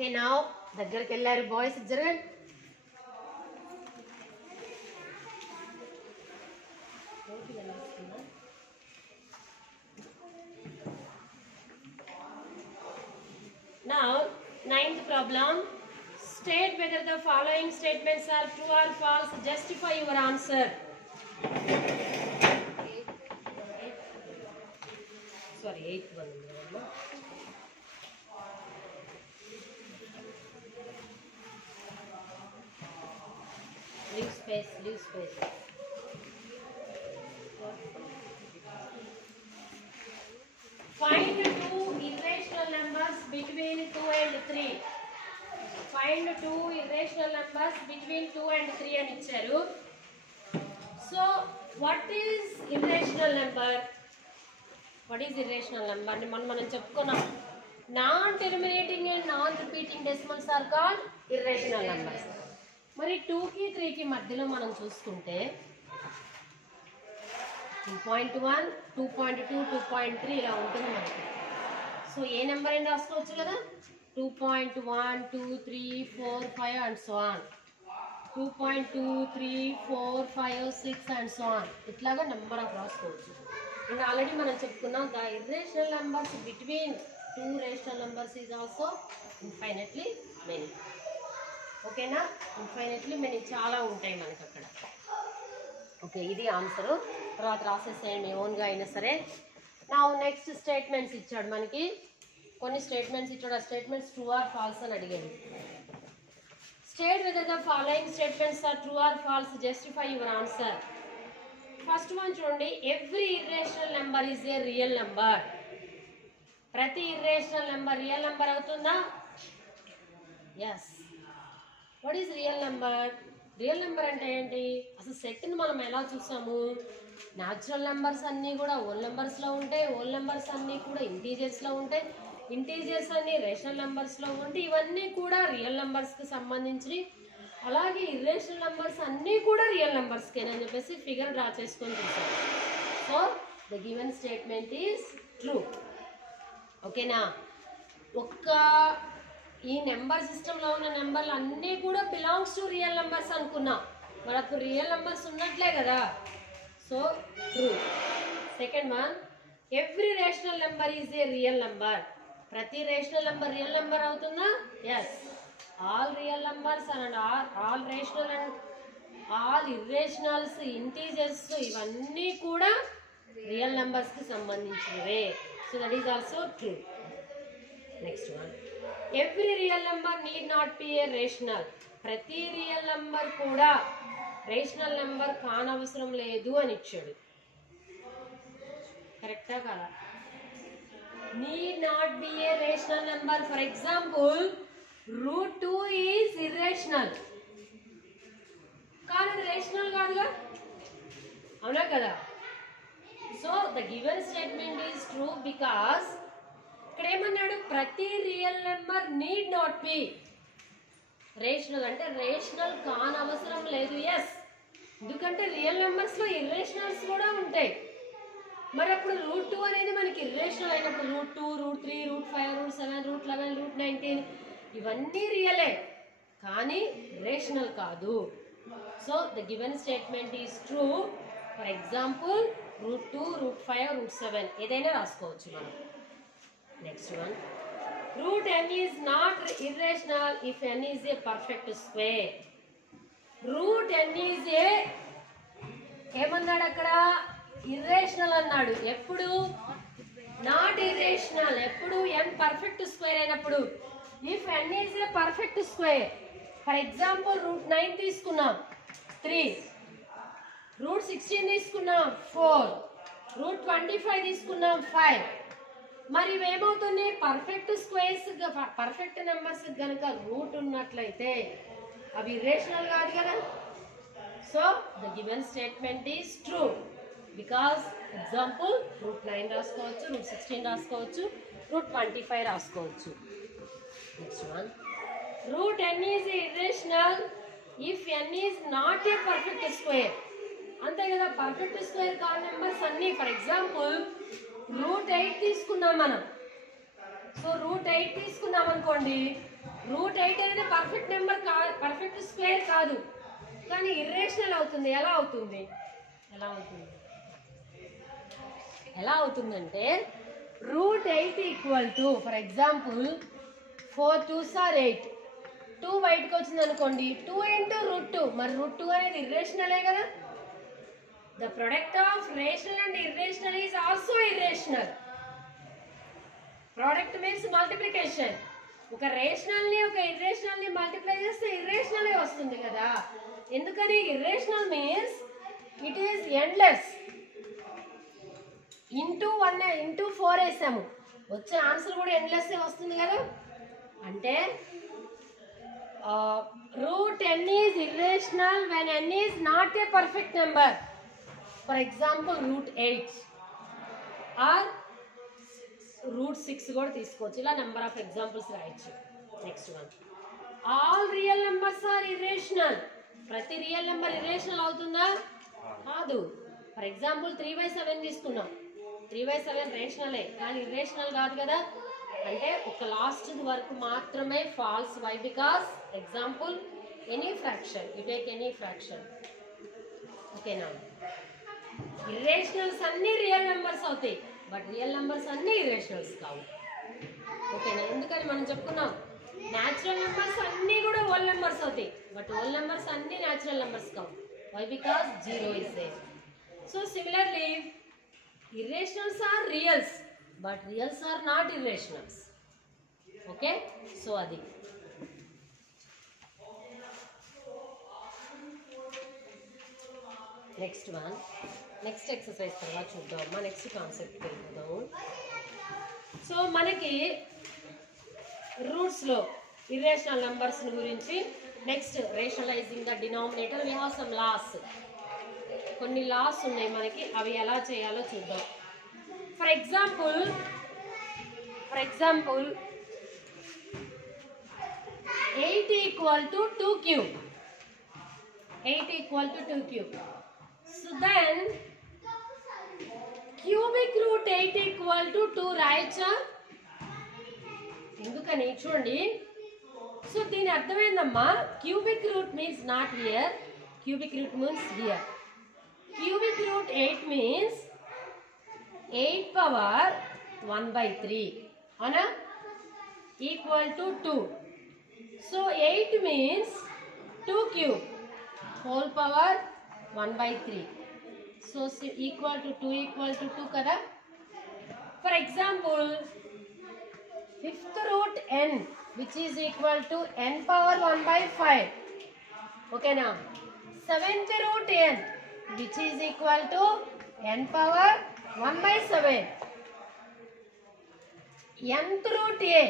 Okay, now దగ్గరికి వెళ్ళారు boys జరగండి. Now, ninth problem. State whether the following statements are true or false. Justify your answer. Sorry, eighth one. Leave space, leave space. Find two irrational numbers between 2 and 3. Find two irrational numbers between 2 and 3 అని ఇచ్చారు. So, what is irrational number? What is irrational number? అని మనం చెప్పుకున్నాం. Non-terminating and non-repeating decimals are called irrational numbers. మరి 2కి 3కి మధ్యలో మనం చూసుకుంటే 2.1, 2.2, 2.3 ఇలా ఉంటుంది మనకి. సో ఏ నెంబర్ అయినా రాసుకోవచ్చు కదా. 2.1, 2, 3, 4, 5 and so on. 2.2, 3, 4, 5, 6 and so on. ఇట్లాగా నెంబర్ ఆఫ్ రాసుకోవచ్చు. ఇంకా ఆల్రెడీ మనం చెప్పుకున్నాం the irrational numbers between two rational numbers is also infinitely many. ఓకేనా, ఇన్ఫైనెట్లీ మెనీ చాలా ఉంటాయి మనకి అక్కడ. ఓకే, ఇది ఆన్సరు. తర్వాత రాసేసేయండి ఓన్గా అయినా సరే. నా నెక్స్ట్ స్టేట్మెంట్స్ ఇచ్చాడు మనకి, కొన్ని స్టేట్మెంట్స్ ఇచ్చాడు. ఆ స్టేట్మెంట్స్ ట్రూ ఆర్ ఫాల్స్ అని అడిగాడు. State whether the following statements are true or false. Justify your answer. First one చూడండి, every irrational number is a real number. ప్రతి ఇర్రేషనల్ నెంబర్ రియల్ నెంబర్ అవుతుందా? Yes. What is real number? Real number అంటే ఏంటి? అసలు సెట్ని మనం ఎలా చూసాము? న్యాచురల్ నెంబర్స్ అన్నీ కూడా హోల్ నెంబర్స్లో ఉంటాయి, హోల్ నెంబర్స్ అన్నీ కూడా ఇంటీజర్స్లో ఉంటాయి, ఇంటీజర్స్ అన్నీ రేషనల్ నెంబర్స్లో ఉంటాయి. ఇవన్నీ కూడా రియల్ నెంబర్స్కి సంబంధించినవి. అలాగే ఇర్రేషనల్ నెంబర్స్ అన్నీ కూడా రియల్ నెంబర్స్కేనని చెప్పేసి ఫిగర్ డ్రా చేసుకొని చూసాం. So the given statement is true. ఓకేనా, ఈ నెంబర్ సిస్టంలో ఉన్న నెంబర్లు అన్నీ కూడా బిలాంగ్స్ టు రియల్ నెంబర్స్ అనుకున్నాం. మనకు రియల్ నెంబర్స్ ఉన్నట్లే కదా. So true. Second one, every rational number is a real number. ప్రతి రేషనల్ నెంబర్ రియల్ నెంబర్ అవుతుందా? Yes. All real numbers and all rational and all irrationals, integers ఇవన్నీ కూడా real నెంబర్స్కి సంబంధించినవే. So that is also true. Next one, every real number need not be a rational. ప్రతి real number కూడా rational number కానవసరం లేదు అని ఇచ్చాడు. కరెక్టా కదా? Need not be a rational number. For example √2 is irrational, కానీ అది రేషనల్ కాదుగా, అవునా కదా? So the given statement is true because ఇక్కడ ఏమన్నాడు, ప్రతి real number need not B rational. అంటే రేషనల్ కానవసరం లేదు. ఎస్, ఎందుకంటే రియల్ నెంబర్స్లో ఇర్రేషనల్స్ కూడా ఉంటాయి. మరి అప్పుడు √2 అనేది మనకి ఇర్రేషనల్ అయినప్పుడు √2, √3, √5, √7, √11, √19 ఇవన్నీ రియలే, కానీ రేషనల్ కాదు. So the given statement is true. For example √2, √5, √7 ఏదైనా రాసుకోవచ్చు మనం. Next one, √n is not irrational if n is a perfect square. √n is a ఏమన్నాడు అక్కడ? ఇర్రేషనల్ అన్నాడు. ఎప్పుడు? Not irrational. ఎప్పుడు? n పర్ఫెక్ట్ స్క్వేర్ అయినప్పుడు. If n is a perfect square, for example √9 తీసుకున్నాం 3, √16 తీసుకున్నాం 4, √25 తీసుకున్నాం 5. మరి ఇవేమవుతుంది? పర్ఫెక్ట్ స్క్వేర్స్, పర్ఫెక్ట్ నెంబర్స్ కనుక రూట్ ఉన్నట్లయితే అవి ఇర్రేషనల్ కాదు కదా. So the given statement is true because example √9 రాసుకోవచ్చు, √16 రాసుకోవచ్చు, √25 రాసుకోవచ్చు. Next one, √n is irrational if n is not a perfect square. అంతే కదా, పర్ఫెక్ట్ స్క్వేర్ కాని నెంబర్స్ అన్నీ. ఫర్ ఎగ్జాంపుల్ √8 తీసుకున్నాం మనం. సో √8 తీసుకున్నాం అనుకోండి, √8 అనేది పర్ఫెక్ట్ నెంబర్ పర్ఫెక్ట్ స్క్వేర్ కాదు, కానీ ఇర్రేషనల్ అవుతుంది. ఎలా అవుతుంది? ఎలా అవుతుందంటే √8 equal to for example 4 2s are 8, 2 బయటకు వచ్చింది అనుకోండి, 2 into √2, మరి √2 అనేది ఇర్రేషనలే కదా. The product of rational and irrational is also irrational. Product means multiplication. ఒక రేషనల్ ని ఒక ఇర్రేషనల్ ని మల్టిప్లై చేస్తే ఇర్రేషనలే వస్తుంది కదా. ఎందుకని? Irrational means it is endless. Into 1 into 4 వేసాము, వచ్చే ఆన్సర్ కూడా ఎండ్లెస్ వస్తుంది కదా. అంటే √n is irrational when n is not a perfect number. For example, √8 or √6 కూడా తీసుకోవచ్చు. ఇలా నెంబర్ ఆఫ్ ఎగ్జాంపుల్స్ రాయొచ్చు. Next one, all real numbers are irrational. ప్రతి రియల్ నెంబర్ ఇర్రేషనల్ అవుతుందా? కాదు. ఫర్ ఎగ్జాంపుల్ 3/7 తీసుకున్నాం, 3/7 రేషనలే కానీ ఇర్రేషనల్ కాదు కదా. అంటే ఒక లాస్ట్ వరకు మాత్రమే false. Why? Because example any fraction, you take any fraction, ఓకేనా. ఇర్రేషనల్స్ అన్ని రియల్ నెంబర్స్ అవుతాయి, బట్ రియల్ నెంబర్స్ అన్ని ఇర్రేషనల్స్ కావు, ఓకేనా. ఎందుకని మనం చెప్పుకున్నాం, న్యాచురల్ నెంబర్స్ అన్ని కూడా హోల్ నెంబర్స్ అవుతాయి, బట్ హోల్ నెంబర్స్ అన్ని న్యాచురల్ నెంబర్స్ కావు. Why? Because 0 is there. So similarly irrationals are reals, but reals are not irrationals. Okay, so adi next one, next exercise tarva chuddamma. Next concept ki veludam. So manaki roots lo irrational numbers ni gurinchi, next rationalizing the denominator, we have some laws. కొన్ని laws ఉన్నాయి మనకి, అవి ఎలా చేయాలో చూద్దాం. For example 8 equal to 2 cube. 8 equal to 2 cube. So then cubic root 8 equal to 2 రాయచ్చా? ఎందుకని చూడండి. సో దీని అర్థమైందమ్మా, cubic root means not here, cubic root means here. Cubic root 8 means 8 power 1/3 ana equal to 2. So 8 means 2 cube whole power 1/3. So equal to 2 kada. For example, 5th root n which is equal to n power 1/5. Okay now 7th root n which is equal to n power 1/7. nth root a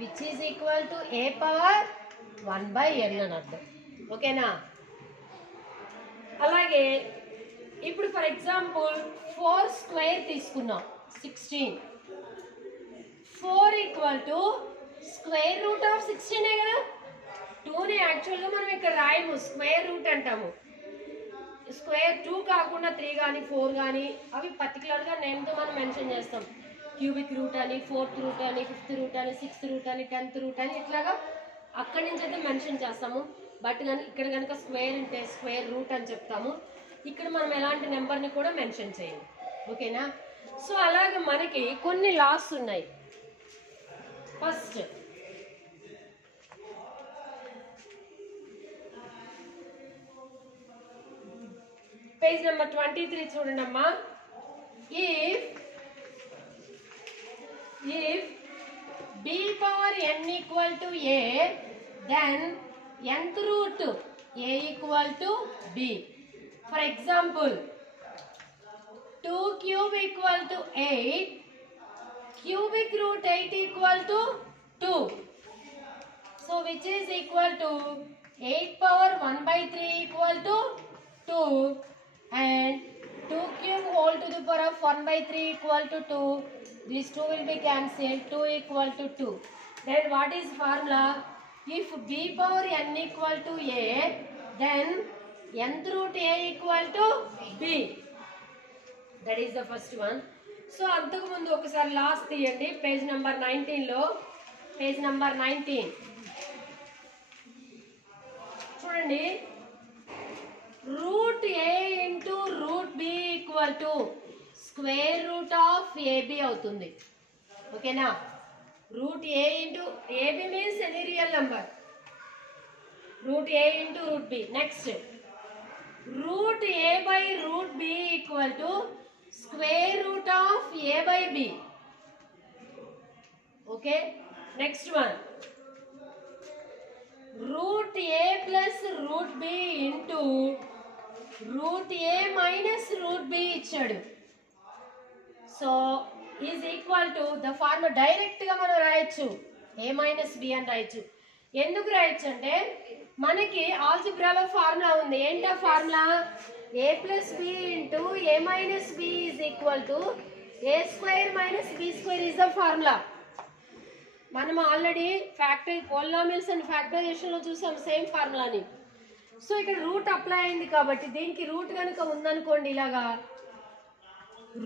which is equal to a power 1/n అని అర్థం, ఓకేనా. అలాగే ఇప్పుడు for example 4 square తీసుకున్నాం, 16. 4 equal to square root of 16 కదా. 2ని యాక్చువల్గా మనం ఇక్కడ రాయము, స్క్వేర్ రూట్ అంటాము. స్క్వేర్ 2 కాకుండా 3 కానీ 4 కానీ అవి పర్టికులర్గా నేమ్తో మనం మెన్షన్ చేస్తాం. క్యూబిక్ రూట్ అని, 4th రూట్ అని, 5th రూట్ అని, 6th రూట్ అని, 10th రూట్ అని, ఇట్లాగా అక్కడి నుంచి అయితే మెన్షన్ చేస్తాము. బట్ కానీ ఇక్కడ కనుక స్క్వేర్ ఉంటే స్క్వేర్ రూట్ అని చెప్తాము. ఇక్కడ మనం ఎలాంటి నెంబర్ని కూడా మెన్షన్ చేయం, ఓకేనా. సో అలాగే మనకి కొన్ని లాస్ ఉన్నాయి. ఫస్ట్ పేజ్ నెంబర్ 23 చూడండి అమ్మా. if b power n equal to a, then nth root a equal to b. For example, 2 cube equal to 8, cubic root 8 equal to 2. So which is equal to 8 power 1/3 equal to 2, and 2 cube whole to the power of 1/3 equal to 2. These 2 will be cancelled. 2 equal to 2. Then what is formula? If b power n equal to a, then nth root a equal to b. That is the first one. So అంతకు ముందు ఒకసారి last తీయండి. Page number 19 లో, page number 19 చూడండి, root a into root b equal to square root of A B అవుతుంది. ఓకేనా? Root a into A B means any real number. Root a into root b. Next root a by root b equal to square root of a by b. Okay, next one, root a plus root b into root a minus root b ఇచ్చాడు. So is equal to the formula direct గా మనం రాయొచ్చు, a minus b అని రాయొచ్చు. ఎందుకు రాయొచ్చు అంటే మనకి ఆల్జిబ్రాలో ఫార్ములా ఉంది. ఏంటా formula? a plus b into a minus b is equal to a square minus b square is the formula. మనం ఆల్రెడీ పోలినామియల్స్ అండ్ ఫ్యాక్టరైజేషన్ లో చూసాం సేమ్ ఫార్ములాని. సో ఇక్కడ రూట్ అప్లై అయింది కాబట్టి దీనికి రూట్ కనుక ఉందనుకోండి, ఇలాగా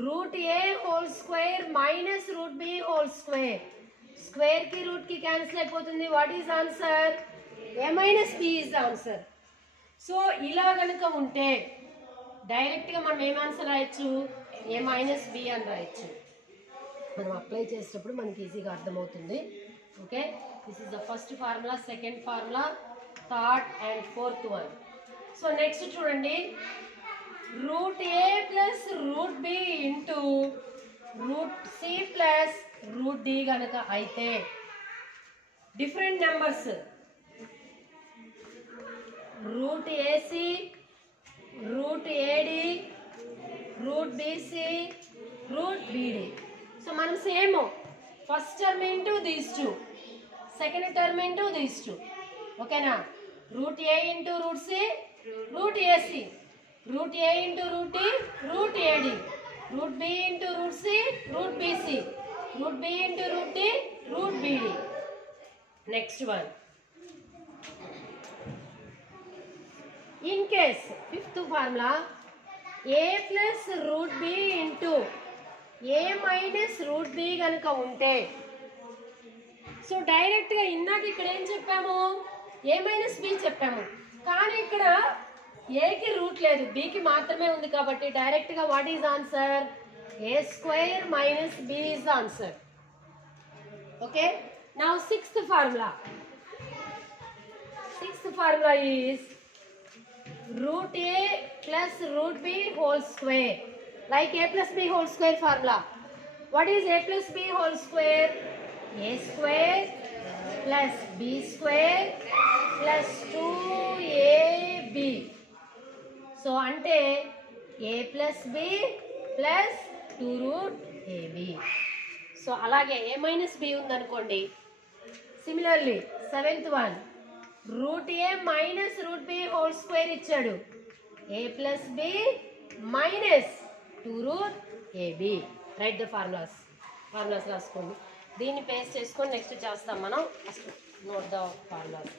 root a whole square minus root b whole square, square కి రూట్ కి క్యాన్సిల్ అయిపోతుంది. What is answer? a minus b is the answer. So ఇలా కనుక ఉంటే డైరెక్ట్ గా మనం ఏం ఆన్సర్ రాయొచ్చు? a minus b అని రాయొచ్చు. మనం అప్లై చేసేటప్పుడు మనకి ఈజీగా అర్థమవుతుంది. Okay, this is the first formula, second formula, third and fourth one. So next చూడండి, root a plus root b into root c plus root d కనుక అయితే different numbers root AC, root AD, root BC, root BD. So మనం same first term into these two, second term into these two. ఓకేనా? Root a into root c, root AC, root a into root d, root AD, route b into root c, root B C, root b into root d, root B D. Next one, in case fifth formula a plus root b into a minus root b గనుక ఉంటే, so direct గా ఇందాక ఇక్కడ ఏం చెప్పాము? a minus b చెప్పాము, కానీ ఇక్కడ a కి రూట్ లేదు, b కి మాత్రమే ఉంది కాబట్టి డైరెక్ట్ గా what is answer? a square minus b is the answer. Okay, now sixth formula is root a plus root b whole square, like a plus b whole square formula. What is a plus b whole square? a square plus b square plus 2ab. So ante a plus b plus 2 root ab. So alage a minus b undanukondi. Similarly seventh one, root a minus root b whole square ఇచ్చాడు, a plus b minus 2 root ab. Right the formulas రాసుకోండి. దీన్ని paste చేసుకొని next చేస్తాం మనం. Note the formulas.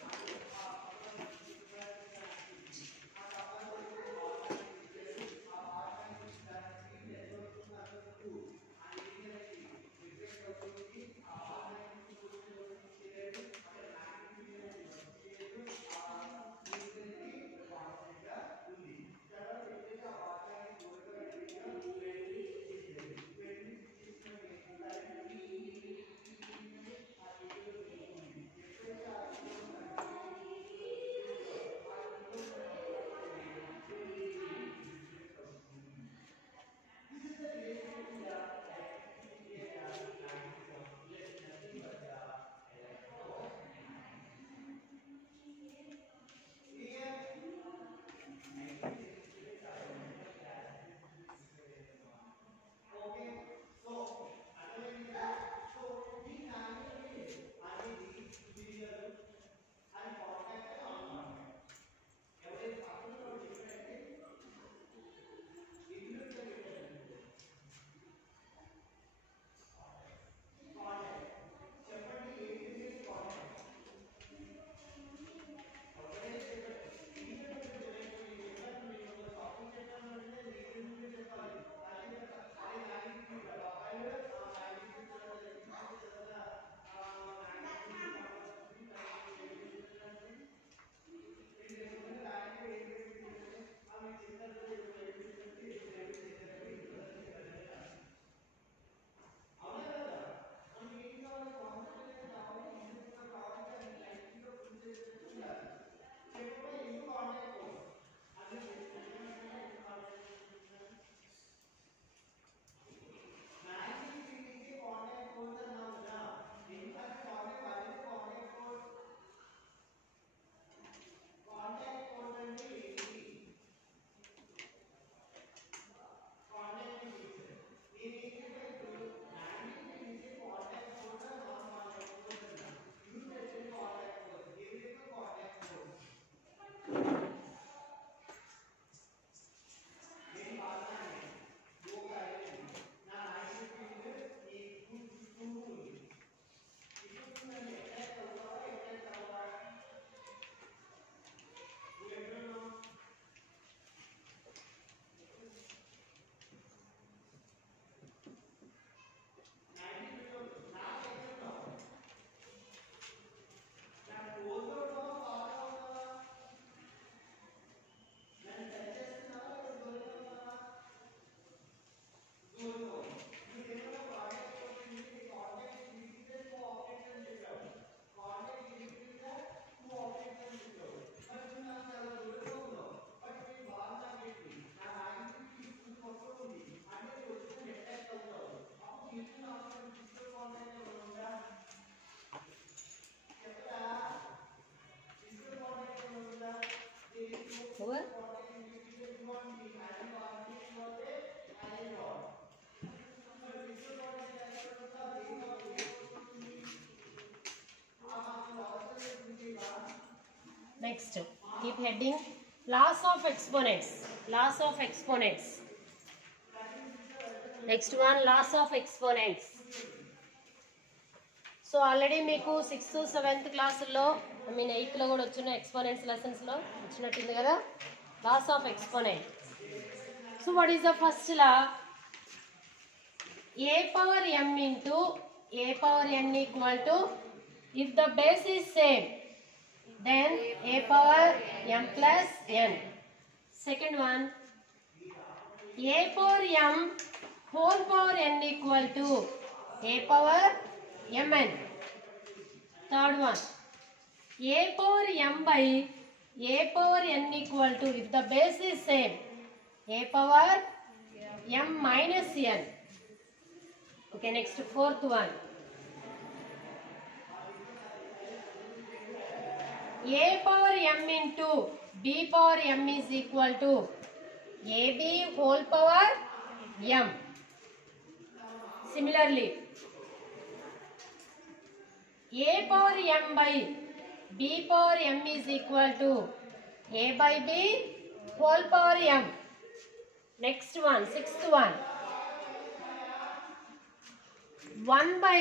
keep heading laws of exponents. Laws of exponents. Next one, laws of exponents. So already meeku 6th 7th class lo, I mean 8th lo kuda vachuna exponents lessons lo vachinattundi kada, laws of exponent. So what is the first law? A power m into a power n equal to, if the base is same, then a power m plus n. Second one, a power m whole power n equal to a power mn. Third one, a power m by a power n equal to, if the base is same, a power m minus n. Okay, next fourth one, a power m into b power m is equal to ab whole power m. Similarly, a power m by b power m is equal to a by b whole power m. Next one, sixth one, 1 by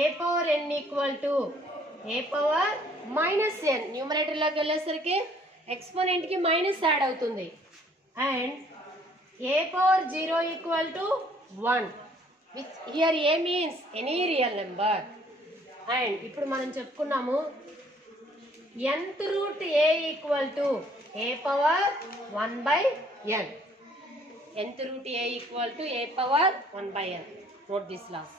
a power n equal to a power minus n. Numerator లోకి వెళ్ళేసరికి exponent కి minus add అవుతుంది. And a power 0 equal to 1, which here a means any real number. And ఇప్పుడు మనం చెప్పుకున్నాము nth root a equal to a power 1 by n. nth root a equal to a power 1 by n. Note this laws.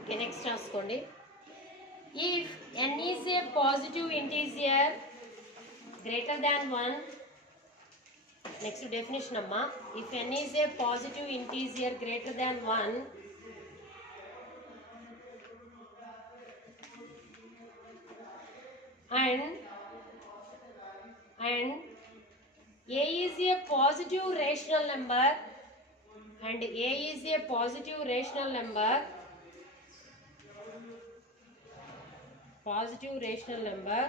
Okay, next రాసుకోండి. If n is a positive integer greater than 1, next definition amma, if n is a positive integer greater than 1 and a is a positive rational number and a is a positive rational number, positive rational number,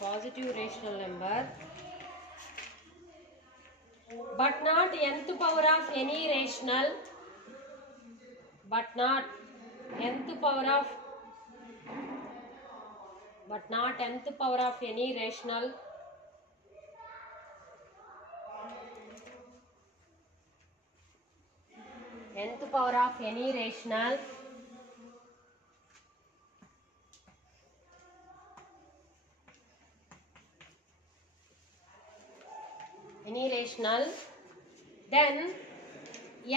positive rational number, but not nth power of any rational, but not nth power of any rational, nth power of any rational, then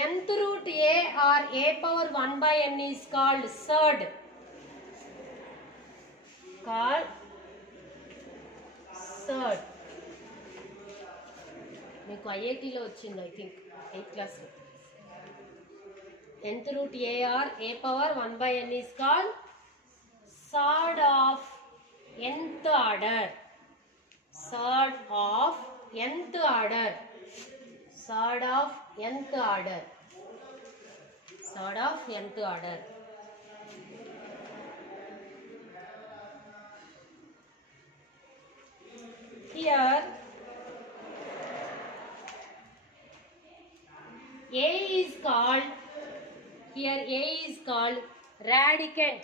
nth root a or a power 1 by n is called surd third. మీకు ఐఐటీలో వచ్చింది I think 8th class. nth root a power 1 by n is called surd of nth order. Surd of nth order. Surd of nth order. Surd of nth order. Here A is called radicand.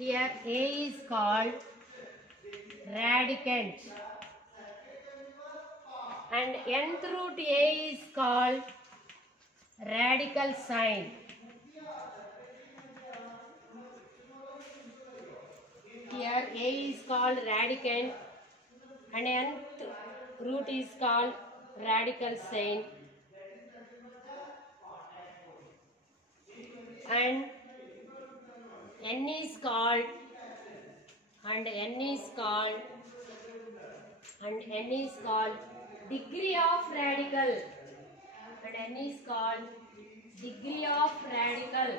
Here A is called radicand. And nth root A is called radical sign. Here A is called radicand and nth root is called radical sign. And n is called degree of radical. And n is called degree of radical.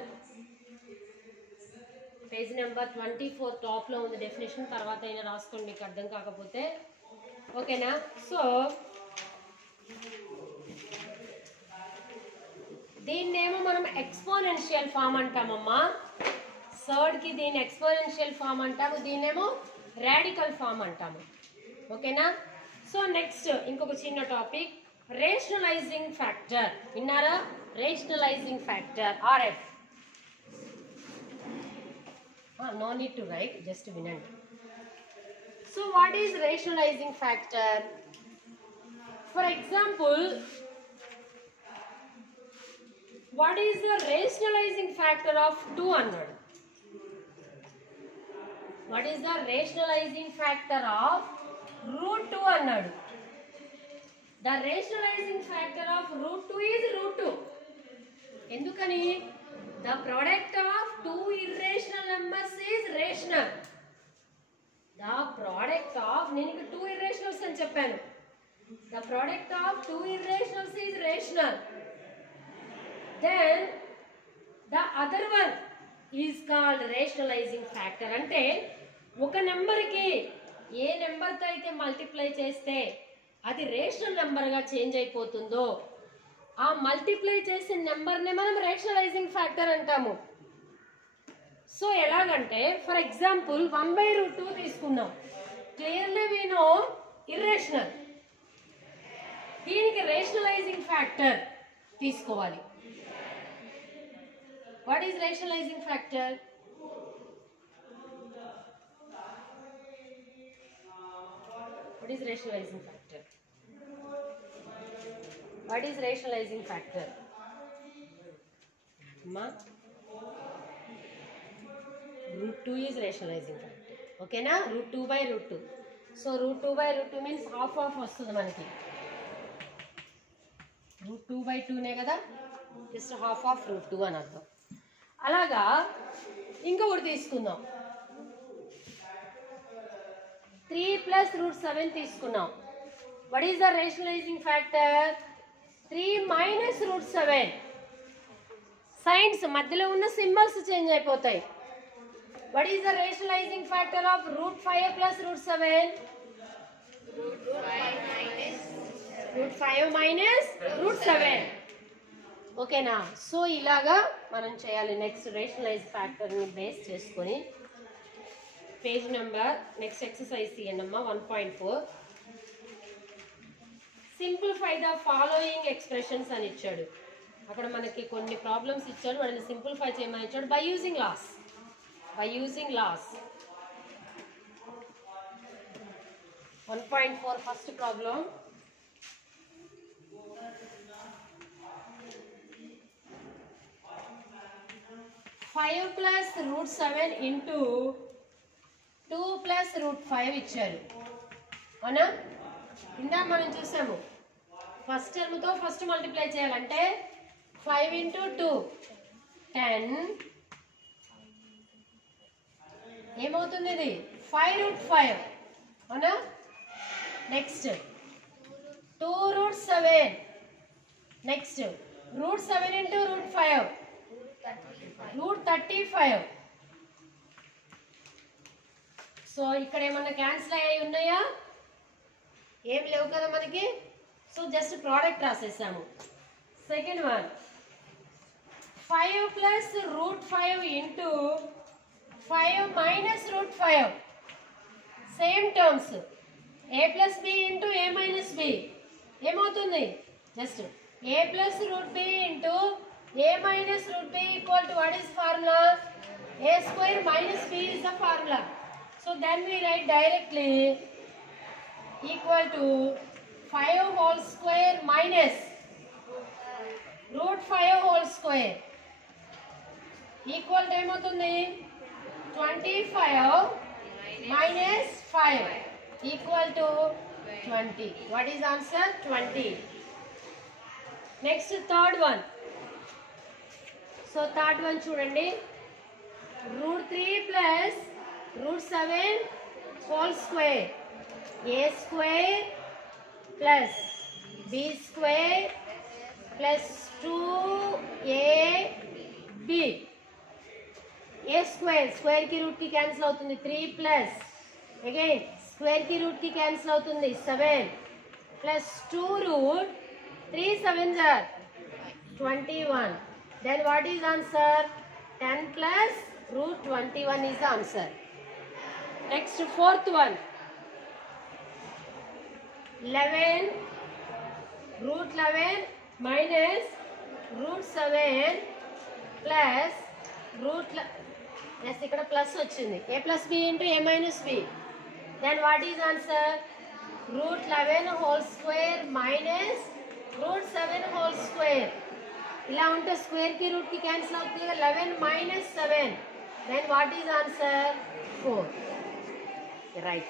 Page number 24 top లో ఉంది definition, తర్వాత అయినా రాసుకోండి మీకు అర్థం కాకపోతే. ఓకేనా? So దీన్నేమో మనం ఎక్స్పోనెన్షియల్ ఫామ్ అంటామమ్మా. థర్డ్ కి దీన్ని ఎక్స్పోనెన్షియల్ ఫామ్ అంటాము, దీన్నేమో రాడికల్ ఫామ్ అంటాము. ఓకేనా? సో నెక్స్ట్ ఇంకొక చిన్న టాపిక్, రేషనలైజింగ్ ఫ్యాక్టర్. విన్నారా? Rationalizing factor R F. No need to write, just వినండి. So what is rationalizing factor? For example, what is the rationalizing factor of 200? What is the rationalizing factor of root 200? The rationalizing factor of root 2 is root 2. ఎందుకని? The product of two irrational numbers is rational. The product of, నేను ఇక్కడ 2 irrationals అని చెప్పాను. The product of 2 irrationals is rational. Then the other one is called rationalizing factor. అంటే ఒక నెంబర్కి ఏ నెంబర్తో అయితే మల్టిప్లై చేస్తే అది రేషనల్ నెంబర్గా చేంజ్ అయిపోతుందో ఆ మల్టిప్లై చేసిన నెంబర్నే మనం రేషనలైజింగ్ ఫ్యాక్టర్ అంటాము. సో ఎలాగంటే ఫర్ ఎగ్జాంపుల్ 1/√2 తీసుకుందాం. Clearly we know irrational. దీనికి రేషనలైజింగ్ ఫ్యాక్టర్ తీసుకోవాలి. What is rationalizing factor? What is rationalizing factor? What is rationalizing factor? Ma? Root 2 is rationalizing factor. Okay na? Root 2/√2. So root 2/√2 means half వస్తుంది మనకి. Root 2/2 నే కదా, just half of root 2 అని అర్థం. అలాగా ఇంకొకటి తీసుకుందాం. 3 + √7 తీసుకున్నాం. What is the rationalizing factor? 3 - √7. Science మధ్యలో ఉన్న సింబల్స్ చేంజ్ అయిపోతాయి. What is the rationalizing factor of √5 + √7? √5 - ఓకేనా? సో ఇలాగా మనం చేయాలి. నెక్స్ట్ రేషనలైజ్ ఫ్యాక్టర్ని బేస్ చేసుకొని పేజ్ నెంబర్ నెక్స్ట్ ఎక్సర్సైజ్ తీయండమ్మా 1.4. సింప్లిఫై ద ఫాలోయింగ్ ఎక్స్ప్రెషన్స్ అని ఇచ్చాడు. అక్కడ మనకి కొన్ని ప్రాబ్లమ్స్ ఇచ్చాడు, వాటిని సింప్లిఫై చేయమని ఇచ్చాడు by using laws. 1.4 first problem. Five plus √7 into 2 + √5 ఇచ్చారు. అవునా? ఇందా మనం చూసాము ఫస్ట్ టర్మ్తో ఫస్ట్ మల్టిప్లై చేయాలంటే 5 × 2 10. ఏమవుతుంది? ఇది 5√5. అవునా? Next 2 root 7. Next root 7 into root 5, root 35. So ఇక్కడ ఏమన్నా క్యాన్సిల్ అయ్యాయి ఉన్నాయా? ఏం లేవు కదా మనకి. సో జస్ట్ ప్రోడక్ట్ రాసేసాము. Second one 5 plus root 5 into 5 minus root 5. Same terms. a plus b into a minus b ఏమవుతుంది? Just a plus root b into a minus root b equal to what is formula? a square minus b is the formula. So then we write directly equal to 5 whole square minus root 5 whole square equal to ఏమవుతుంది? 25 minus 5 equal to 20. What is answer? 20. Next third one. So third one చూడండి. root 3 plus root 7 whole square, a square plus b square plus 2ab. a square की root की cancel అవుతుంది 3 plus again square की root की cancel అవుతుంది 7 plus 2 root 3 7s are 21. Then what is answer? 10 plus root 21 is the answer. Next fourth one 11 root 11 minus root 7 plus root yes ఇక్కడ plus వచ్చింది a plus b into a minus b. Then what is answer? root 11 whole square minus root 7 whole square. ఇలా ఉంటే square కి root కి cancel అవుతుంది. 11 minus 7. Then what is answer? 4. Right.